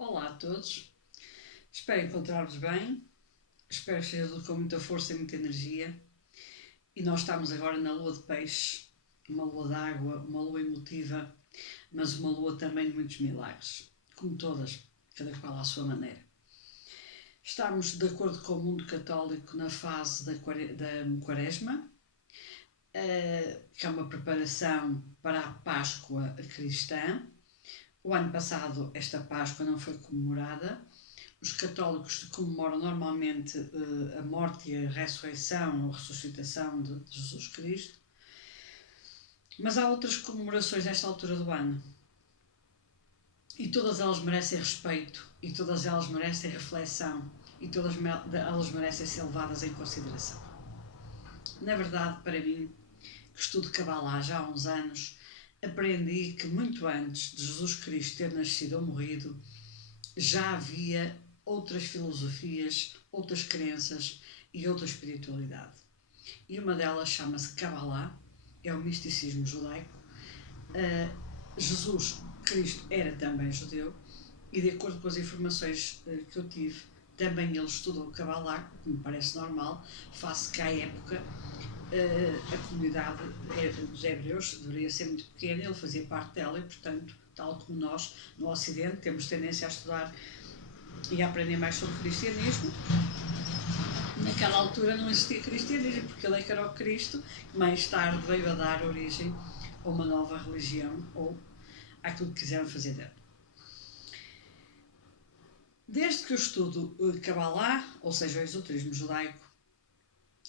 Olá a todos, espero encontrar-vos bem, espero que seja tudo com muita força e muita energia. E nós estamos agora na lua de peixe, uma lua de água, uma lua emotiva, mas uma lua também de muitos milagres, como todas, cada qual à sua maneira. Estamos, de acordo com o mundo católico, na fase da Quaresma, que é uma preparação para a Páscoa cristã. O ano passado esta Páscoa não foi comemorada. Os católicos comemoram normalmente a morte e a ressurreição ou ressuscitação de Jesus Cristo, mas há outras comemorações nesta altura do ano e todas elas merecem respeito e todas elas merecem reflexão e todas elas merecem ser levadas em consideração. Na verdade, para mim, que estudo Cabalá já há uns anos, aprendi que muito antes de Jesus Cristo ter nascido ou morrido, já havia outras filosofias, outras crenças e outra espiritualidade. E uma delas chama-se Cabalá, é o misticismo judaico. Jesus Cristo era também judeu e, de acordo com as informações que eu tive, também ele estudou Cabalá, o que me parece normal, face que à época a comunidade dos hebreus deveria ser muito pequena, ele fazia parte dela e, portanto, tal como nós no Ocidente temos tendência a estudar e a aprender mais sobre o cristianismo. Naquela altura não existia cristianismo, porque ele é que era o Cristo, que mais tarde veio a dar origem a uma nova religião ou àquilo que quiseram fazer dele. Desde que eu estudo Cabalá, ou seja, o esoterismo judaico,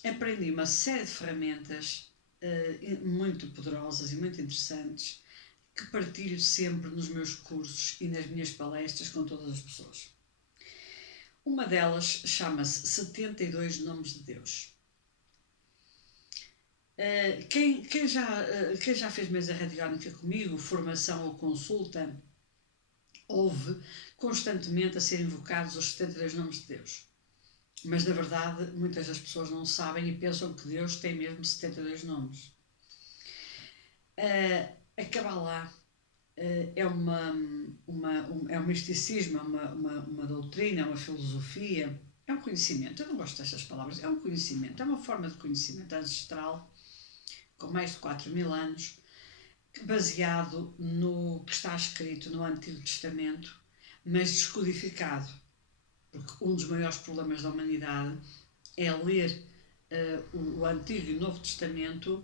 aprendi uma série de ferramentas muito poderosas e muito interessantes que partilho sempre nos meus cursos e nas minhas palestras com todas as pessoas. Uma delas chama-se 72 Nomes de Deus. Quem já fez mesa radiónica comigo, formação ou consulta, ouve constantemente a ser invocados os 72 Nomes de Deus. Mas, na verdade, muitas das pessoas não sabem e pensam que Deus tem mesmo 72 nomes. A Cabalá é um misticismo, uma doutrina, uma filosofia, é um conhecimento. Eu não gosto destas palavras, é um conhecimento, é uma forma de conhecimento ancestral com mais de 4.000 anos, baseado no que está escrito no Antigo Testamento, mas descodificado, porque um dos maiores problemas da humanidade é ler o Antigo e o Novo Testamento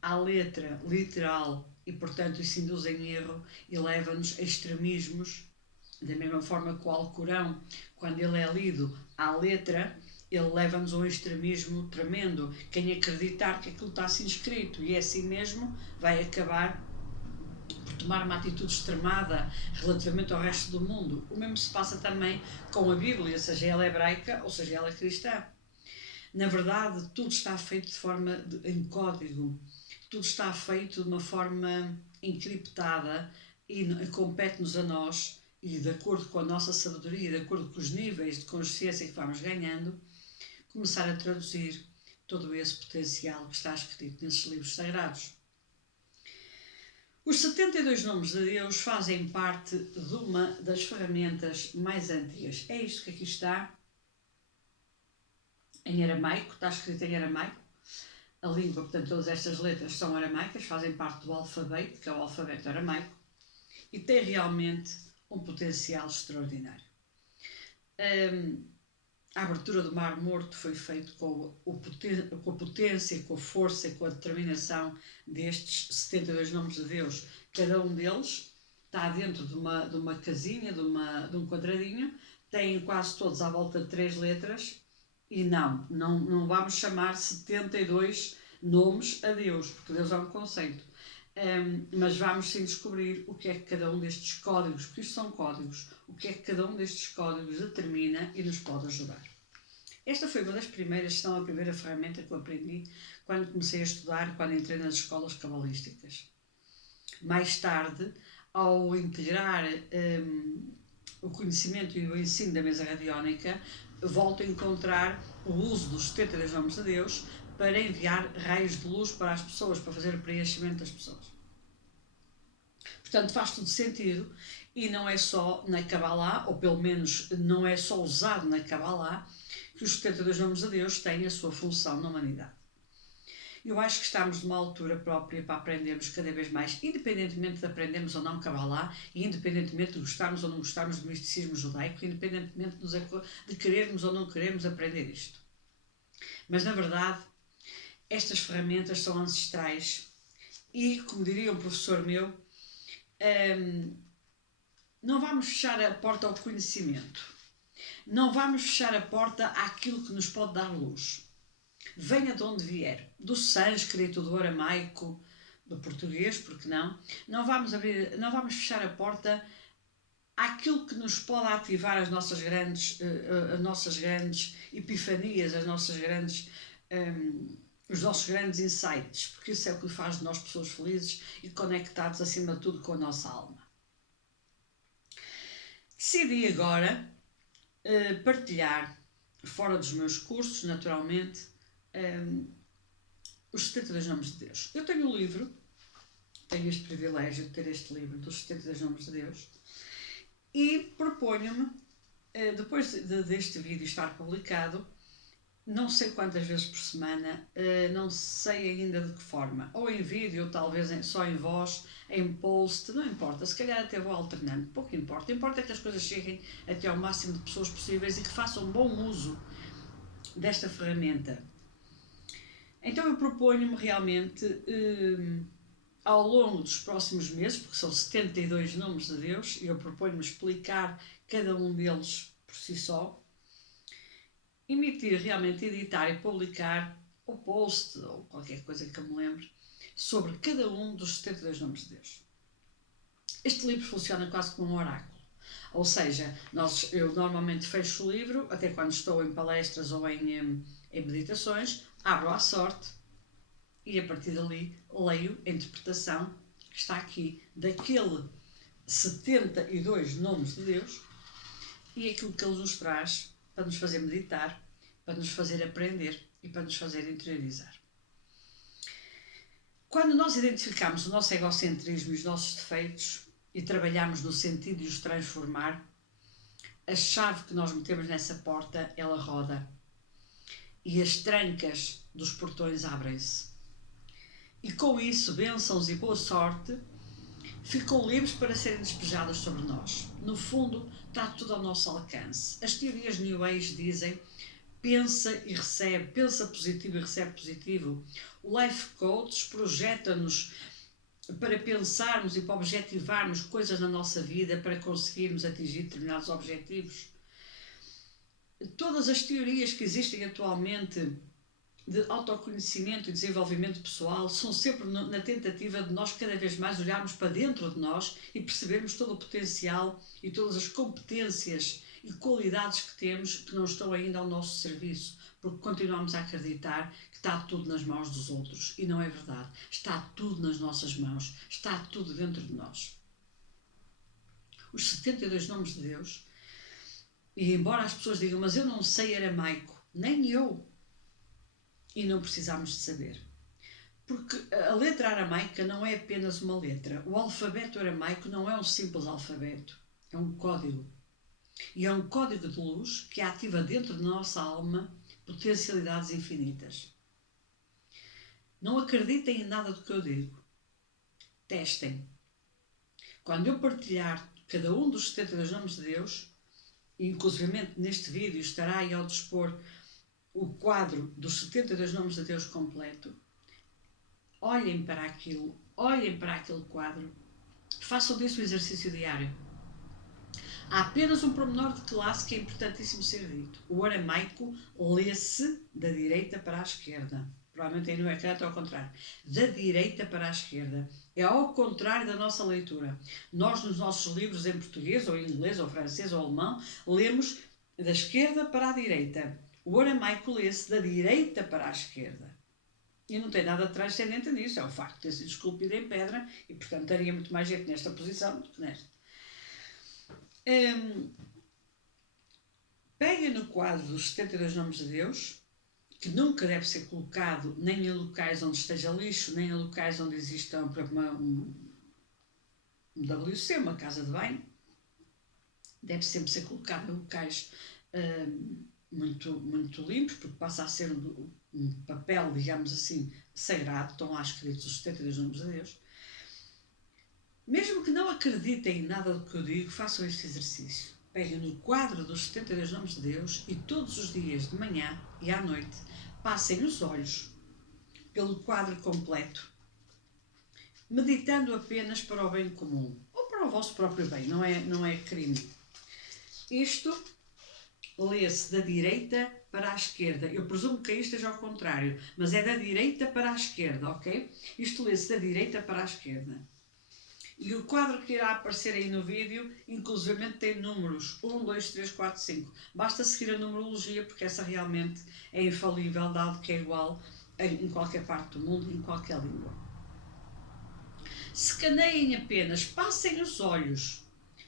à letra literal e, portanto, isso induz em erro e leva-nos a extremismos, da mesma forma que o Alcorão, quando ele é lido à letra, ele leva-nos a um extremismo tremendo. Quem acreditar que aquilo está assim escrito e é assim mesmo, vai acabar por tomar uma atitude extremada relativamente ao resto do mundo. O mesmo se passa também com a Bíblia, seja ela hebraica ou seja ela cristã. Na verdade, tudo está feito de forma em código, tudo está feito de uma forma encriptada e compete-nos a nós, e de acordo com a nossa sabedoria, de acordo com os níveis de consciência que vamos ganhando, começar a traduzir todo esse potencial que está escrito nesses livros sagrados. Os 72 Nomes de Deus fazem parte de uma das ferramentas mais antigas. É isto que aqui está, em aramaico, está escrito em aramaico. A língua, portanto, todas estas letras são aramaicas, fazem parte do alfabeto, que é o alfabeto aramaico, e tem realmente um potencial extraordinário. A abertura do Mar Morto foi feita com a potência, com a força e com a determinação destes 72 Nomes de Deus. Cada um deles está dentro de uma casinha, de um quadradinho, têm quase todos à volta de 3 letras, e não vamos chamar 72 nomes a Deus, porque Deus é um conceito. Mas vamos sim descobrir o que é que cada um destes códigos, porque isto são códigos, o que é que cada um destes códigos determina e nos pode ajudar. Esta foi uma das primeiras, se não a primeira ferramenta que eu aprendi quando comecei a estudar, quando entrei nas escolas cabalísticas. Mais tarde, ao integrar o conhecimento e o ensino da mesa radiónica, volto a encontrar o uso dos 72 Nomes de Deus para enviar raios de luz para as pessoas, para fazer o preenchimento das pessoas. Portanto, faz tudo sentido e não é só na Kabbalah, ou pelo menos não é só usado na Kabbalah, que os 72 nomes de Deus têm a sua função na humanidade. Eu acho que estamos numa altura própria para aprendermos cada vez mais, independentemente de aprendermos ou não Kabbalah, e independentemente de gostarmos ou não gostarmos do misticismo judaico, independentemente de querermos ou não querermos aprender isto. Mas, na verdade, estas ferramentas são ancestrais e, como diria um professor meu, não vamos fechar a porta ao conhecimento. Não vamos fechar a porta àquilo que nos pode dar luz. Venha de onde vier, do sânscrito, do aramaico, do português, porque não? Não vamos fechar a porta àquilo que nos pode ativar as nossas grandes epifanias, os nossos grandes insights, porque isso é o que faz de nós pessoas felizes e conectados acima de tudo com a nossa alma. Decidi agora partilhar, fora dos meus cursos, naturalmente, os 72 Nomes de Deus. Eu tenho um livro, tenho este privilégio de ter este livro dos 72 Nomes de Deus e proponho-me, depois deste vídeo estar publicado, não sei quantas vezes por semana, não sei ainda de que forma, ou em vídeo, ou talvez só em voz, em post, não importa, se calhar até vou alternando, pouco importa. Importa é que as coisas cheguem até ao máximo de pessoas possíveis e que façam bom uso desta ferramenta. Então eu proponho-me realmente, ao longo dos próximos meses, porque são 72 nomes de Deus, e eu proponho-me explicar cada um deles por si só, realmente editar e publicar o post ou qualquer coisa que eu me lembre sobre cada um dos 72 nomes de Deus. Este livro funciona quase como um oráculo, ou seja, eu normalmente fecho o livro, até quando estou em palestras ou em meditações, abro à sorte e a partir dali leio a interpretação que está aqui daquele 72 nomes de Deus e aquilo que ele nos traz para nos fazer meditar, para nos fazer aprender e para nos fazer interiorizar. Quando nós identificamos o nosso egocentrismo e os nossos defeitos e trabalhamos no sentido de os transformar, a chave que nós metemos nessa porta, ela roda e as trancas dos portões abrem-se. E com isso, bênçãos e boa sorte ficam livres para serem despejadas sobre nós. No fundo, está tudo ao nosso alcance. As teorias New Age dizem: pensa e recebe, pensa positivo e recebe positivo. O Life Coach projeta-nos para pensarmos e para objetivarmos coisas na nossa vida para conseguirmos atingir determinados objetivos. Todas as teorias que existem atualmente de autoconhecimento e desenvolvimento pessoal são sempre na tentativa de nós cada vez mais olharmos para dentro de nós e percebermos todo o potencial e todas as competências e qualidades que temos que não estão ainda ao nosso serviço, porque continuamos a acreditar que está tudo nas mãos dos outros e não é verdade. Está tudo nas nossas mãos, está tudo dentro de nós. Os 72 nomes de Deus, e embora as pessoas digam, mas eu não sei aramaico, nem eu, e não precisamos de saber. Porque a letra aramaica não é apenas uma letra. O alfabeto aramaico não é um simples alfabeto, é um código. E é um código de luz que ativa dentro da nossa alma potencialidades infinitas. Não acreditem em nada do que eu digo. Testem. Quando eu partilhar cada um dos 72 nomes de Deus, inclusivamente neste vídeo estará aí ao dispor o quadro dos 72 nomes de Deus completo, olhem para aquele quadro, façam disso um exercício diário. Há apenas um pormenor de classe que é importantíssimo ser dito. O aramaico lê-se da direita para a esquerda. Provavelmente aí no ecrã está ao contrário. Da direita para a esquerda. É ao contrário da nossa leitura. Nós, nos nossos livros em português, ou em inglês, ou francês, ou alemão, lemos da esquerda para a direita. O aramaico lê-se da direita para a esquerda. E não tem nada transcendente nisso. É o facto de ter sido esculpido em pedra e, portanto, daria muito mais jeito nesta posição do que nesta. Peguem no quadro dos 72 nomes de Deus, que nunca deve ser colocado nem em locais onde esteja lixo, nem em locais onde exista uma WC, uma casa de banho, deve sempre ser colocada em locais muito limpos, porque passa a ser um papel, digamos assim, sagrado. Estão lá escritos os 72 nomes de Deus. Mesmo que não acreditem em nada do que eu digo, façam este exercício. Peguem no quadro dos 72 nomes de Deus e todos os dias, de manhã e à noite, passem os olhos pelo quadro completo, meditando apenas para o bem comum, ou para o vosso próprio bem, não é crime. Isto lê-se da direita para a esquerda. Eu presumo que aí esteja ao contrário, mas é da direita para a esquerda, ok? Isto lê-se da direita para a esquerda. E o quadro que irá aparecer aí no vídeo, inclusivamente tem números 1, 2, 3, 4, 5. Basta seguir a numerologia, porque essa realmente é infalível, dado que é igual em qualquer parte do mundo, em qualquer língua. Escaneiem apenas, passem os olhos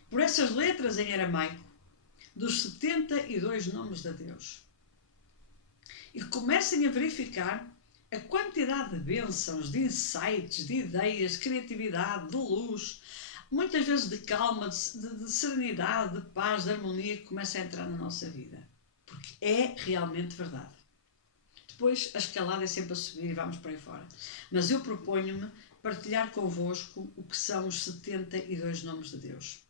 por essas letras em aramaico dos 72 nomes de Deus e comecem a verificar a quantidade de bênçãos, de insights, de ideias, de criatividade, de luz, muitas vezes de calma, de serenidade, de paz, de harmonia que começa a entrar na nossa vida. Porque é realmente verdade. Depois a escalada é sempre a subir e vamos para aí fora. Mas eu proponho-me partilhar convosco o que são os 72 nomes de Deus.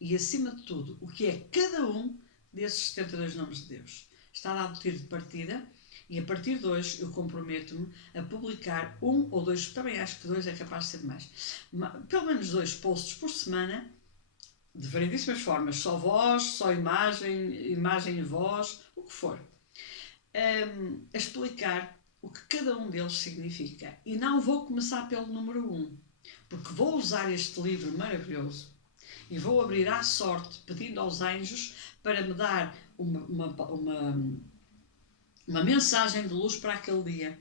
E acima de tudo, o que é cada um desses 72 nomes de Deus. Está dado o tiro de partida. E a partir de hoje eu comprometo-me a publicar 1 ou 2, também acho que 2 é capaz de ser mais, pelo menos 2 posts por semana, de variedíssimas formas, só voz, só imagem e voz, o que for, a explicar o que cada um deles significa. E não vou começar pelo número 1, porque vou usar este livro maravilhoso e vou abrir à sorte, pedindo aos anjos para me dar uma mensagem de luz para aquele dia.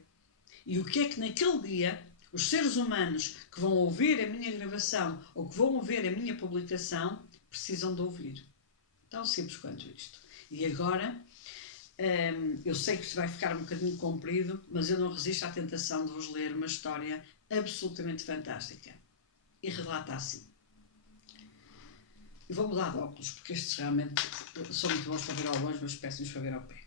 E o que é que naquele dia os seres humanos que vão ouvir a minha gravação ou que vão ouvir a minha publicação precisam de ouvir. Tão simples quanto isto. E agora, eu sei que isto vai ficar um bocadinho comprido, mas eu não resisto à tentação de vos ler uma história absolutamente fantástica. E relata assim. E vou mudar de óculos, porque estes realmente são muito bons para ver ao longe, mas péssimos para ver ao pé.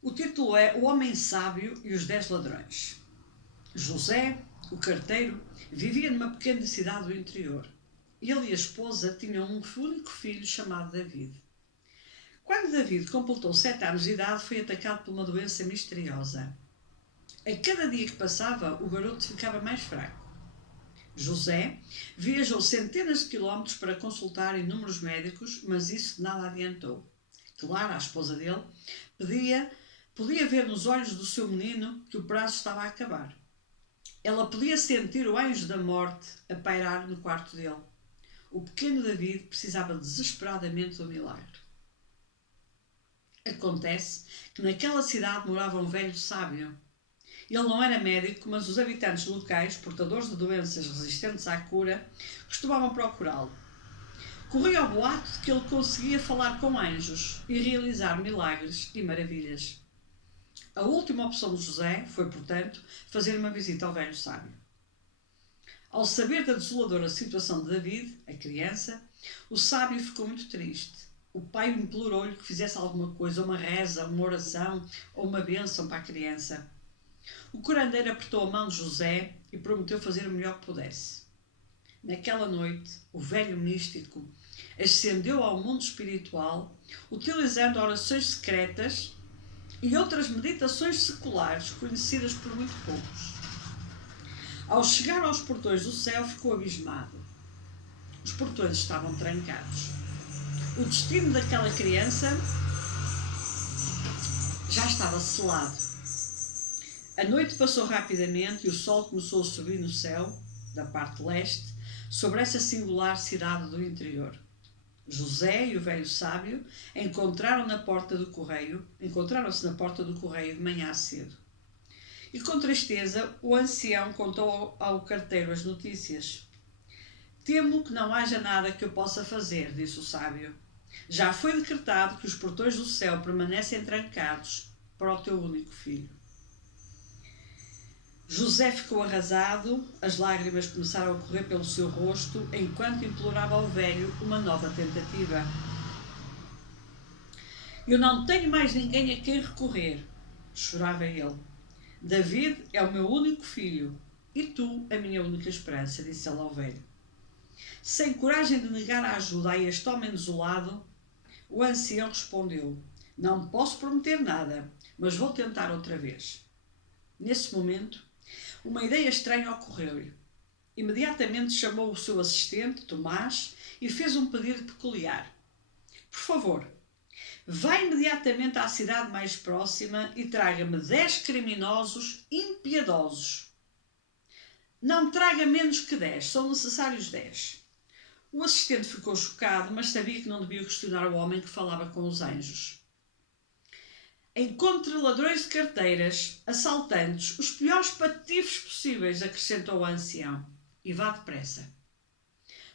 O título é O Homem Sábio e os 10 Ladrões. José, o carteiro, vivia numa pequena cidade do interior. Ele e a esposa tinham um único filho chamado David. Quando David completou 7 anos de idade, foi atacado por uma doença misteriosa. A cada dia que passava, o garoto ficava mais fraco. José viajou centenas de quilómetros para consultar inúmeros médicos, mas isso nada adiantou. Clara, a esposa dele, podia ver nos olhos do seu menino que o prazo estava a acabar. Ela podia sentir o anjo da morte a pairar no quarto dele. O pequeno David precisava desesperadamente do milagre. Acontece que naquela cidade morava um velho sábio. Ele não era médico, mas os habitantes locais, portadores de doenças resistentes à cura, costumavam procurá-lo. Corria o boato de que ele conseguia falar com anjos e realizar milagres e maravilhas. A última opção de José foi, portanto, fazer uma visita ao velho sábio. Ao saber da desoladora situação de David, a criança, o sábio ficou muito triste. O pai implorou-lhe que fizesse alguma coisa, uma reza, uma oração ou uma bênção para a criança. O curandeiro apertou a mão de José e prometeu fazer o melhor que pudesse. Naquela noite, o velho místico ascendeu ao mundo espiritual, utilizando orações secretas e outras meditações seculares conhecidas por muito poucos. Ao chegar aos portões do céu, ficou abismado. Os portões estavam trancados. O destino daquela criança já estava selado. A noite passou rapidamente e o sol começou a subir no céu, da parte leste, sobre essa singular cidade do interior. José e o velho sábio encontraram-se na porta do correio de manhã cedo. E com tristeza o ancião contou ao carteiro as notícias. Temo que não haja nada que eu possa fazer, disse o sábio. Já foi decretado que os portões do céu permanecem trancados para o teu único filho. José ficou arrasado, as lágrimas começaram a correr pelo seu rosto enquanto implorava ao velho uma nova tentativa. Eu não tenho mais ninguém a quem recorrer, chorava ele. David é o meu único filho e tu a minha única esperança, disse ela ao velho. Sem coragem de negar a ajuda a este homem desolado, o ancião respondeu: não posso prometer nada, mas vou tentar outra vez. Nesse momento, uma ideia estranha ocorreu-lhe. Imediatamente chamou o seu assistente, Tomás, e fez um pedido peculiar. Por favor, vá imediatamente à cidade mais próxima e traga-me 10 criminosos impiedosos. Não traga menos que 10, são necessários 10. O assistente ficou chocado, mas sabia que não devia questionar o homem que falava com os anjos. Encontre ladrões de carteiras, assaltantes, os piores patifes possíveis, acrescentou o ancião, e vá depressa.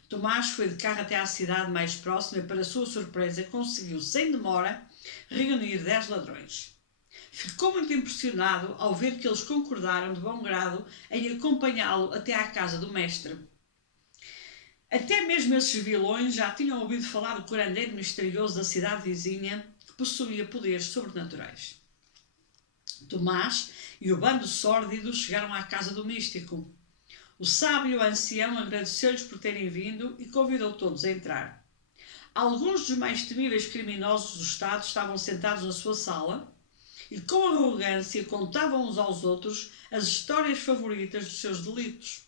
Tomás foi de carro até à cidade mais próxima e, para sua surpresa, conseguiu, sem demora, reunir 10 ladrões. Ficou muito impressionado ao ver que eles concordaram de bom grado em acompanhá-lo até à casa do mestre. Até mesmo esses vilões já tinham ouvido falar do curandeiro misterioso da cidade vizinha que possuía poderes sobrenaturais. Tomás e o bando sórdido chegaram à casa do místico. O sábio ancião agradeceu-lhes por terem vindo e convidou todos a entrar. Alguns dos mais temíveis criminosos do Estado estavam sentados na sua sala e, com arrogância, contavam uns aos outros as histórias favoritas dos seus delitos.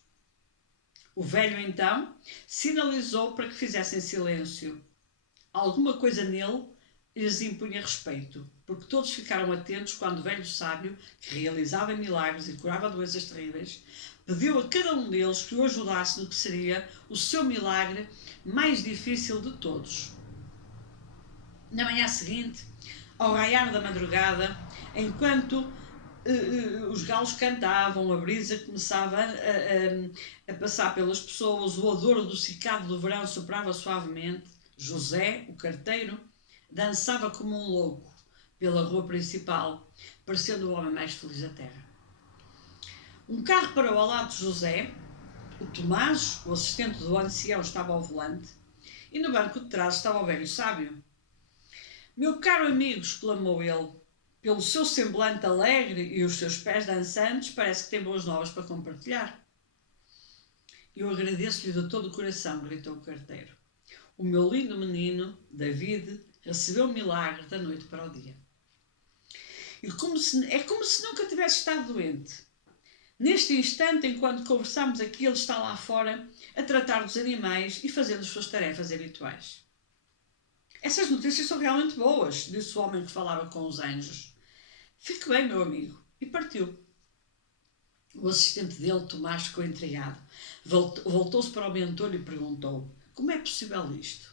O velho, então, sinalizou para que fizessem silêncio. Alguma coisa nele lhes impunha respeito, porque todos ficaram atentos quando o velho sábio, que realizava milagres e curava doenças terríveis, pediu a cada um deles que o ajudasse no que seria o seu milagre mais difícil de todos. Na manhã seguinte, ao raiar da madrugada, enquanto os galos cantavam, a brisa começava a passar pelas pessoas, o odor adocicado do verão soprava suavemente, José, o carteiro, dançava como um louco pela rua principal, parecendo o homem mais feliz da terra. Um carro parou ao lado de José, o Tomás, o assistente do ancião, estava ao volante, e no banco de trás estava o velho sábio. Meu caro amigo, exclamou ele, pelo seu semblante alegre e os seus pés dançantes, parece que tem boas novas para compartilhar. Eu agradeço-lhe de todo o coração, gritou o carteiro. O meu lindo menino, David, recebeu o milagre da noite para o dia. É como se nunca tivesse estado doente. Neste instante, enquanto conversamos aqui, ele está lá fora a tratar dos animais e fazendo as suas tarefas habituais. Essas notícias são realmente boas, disse o homem que falava com os anjos. Fique bem, meu amigo. E partiu. O assistente dele, Tomás, ficou intrigado. Voltou-se para o mentor e perguntou: como é possível isto?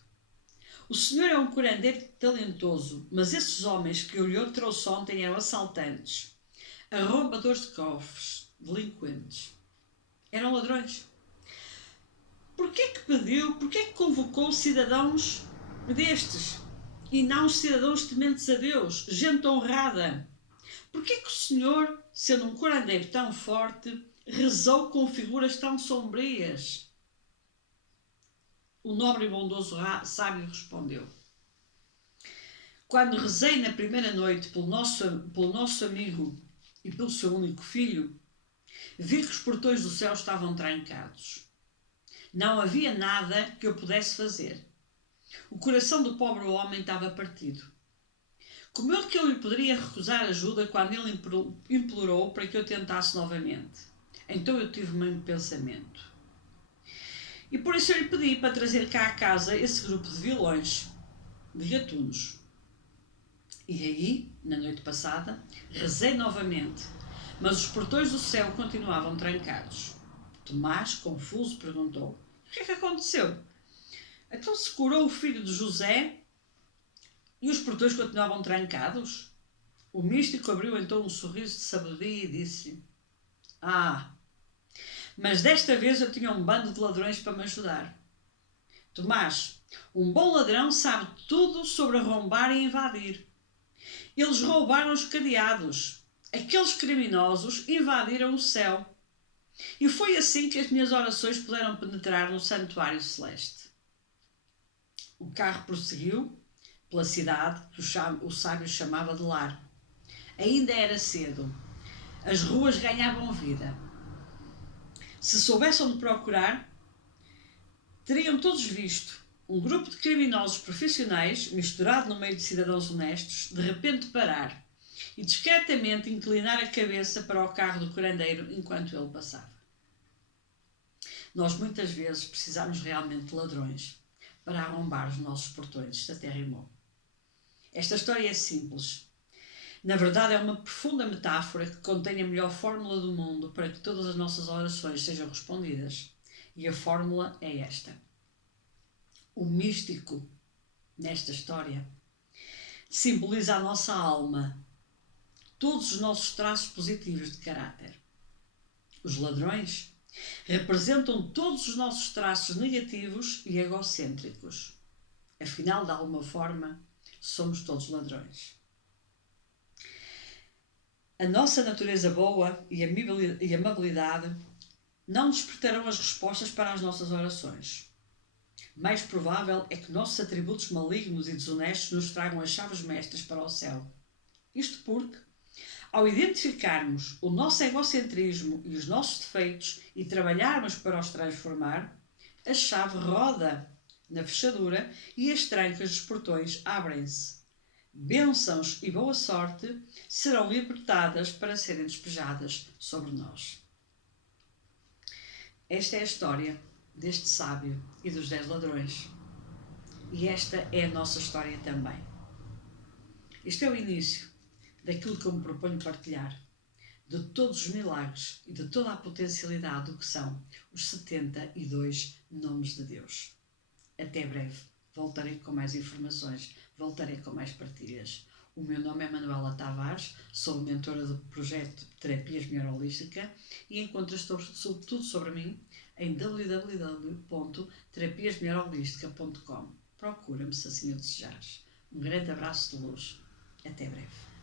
O senhor é um curandeiro talentoso, mas esses homens que o lhe trouxe ontem eram assaltantes, arrombadores de cofres, delinquentes. Eram ladrões. Porquê que convocou cidadãos destes e não os cidadãos tementes a Deus, gente honrada? Porquê que o senhor, sendo um curandeiro tão forte, rezou com figuras tão sombrias? O nobre e bondoso sábio respondeu: quando rezei na primeira noite pelo nosso amigo e pelo seu único filho, vi que os portões do céu estavam trancados. Não havia nada que eu pudesse fazer. O coração do pobre homem estava partido. Como é que eu lhe poderia recusar ajuda quando ele implorou para que eu tentasse novamente? Então eu tive o mesmo pensamento. E por isso eu lhe pedi para trazer cá a casa esse grupo de vilões, de gatunos. E aí, na noite passada, rezei novamente, mas os portões do céu continuavam trancados. Tomás, confuso, perguntou: o que é que aconteceu? Então se curou o filho de José e os portões continuavam trancados? O místico abriu então um sorriso de sabedoria e disse: ah, mas desta vez eu tinha um bando de ladrões para me ajudar. Tomás, um bom ladrão sabe tudo sobre arrombar e invadir. Eles roubaram os cadeados, aqueles criminosos invadiram o céu. E foi assim que as minhas orações puderam penetrar no santuário celeste. O carro prosseguiu pela cidade que o sábio chamava de lar. Ainda era cedo. As ruas ganhavam vida. Se soubessem onde procurar, teriam todos visto um grupo de criminosos profissionais, misturado no meio de cidadãos honestos, de repente parar e discretamente inclinar a cabeça para o carro do curandeiro enquanto ele passava. Nós muitas vezes precisamos realmente de ladrões para arrombar os nossos portões da terra e mão. Esta história é simples. Na verdade, é uma profunda metáfora que contém a melhor fórmula do mundo para que todas as nossas orações sejam respondidas. E a fórmula é esta. O místico, nesta história, simboliza a nossa alma, todos os nossos traços positivos de caráter. Os ladrões representam todos os nossos traços negativos e egocêntricos. Afinal, de alguma forma, somos todos ladrões. A nossa natureza boa e amabilidade não despertarão as respostas para as nossas orações. Mais provável é que nossos atributos malignos e desonestos nos tragam as chaves mestras para o céu. Isto porque, ao identificarmos o nosso egocentrismo e os nossos defeitos e trabalharmos para os transformar, a chave roda na fechadura e as trancas dos portões abrem-se. Bênçãos e boa sorte serão libertadas para serem despejadas sobre nós. Esta é a história deste sábio e dos 10 ladrões. E esta é a nossa história também. Este é o início daquilo que eu me proponho partilhar, de todos os milagres e de toda a potencialidade do que são os 72 nomes de Deus. Até breve. Voltarei com mais informações, voltarei com mais partilhas. O meu nome é Manuela Tavares, sou mentora do projeto Terapias Melhor Holística e encontras tudo sobre mim em www.terapiasmelhorholistica.com. Procura-me se assim o desejares. Um grande abraço de luz. Até breve.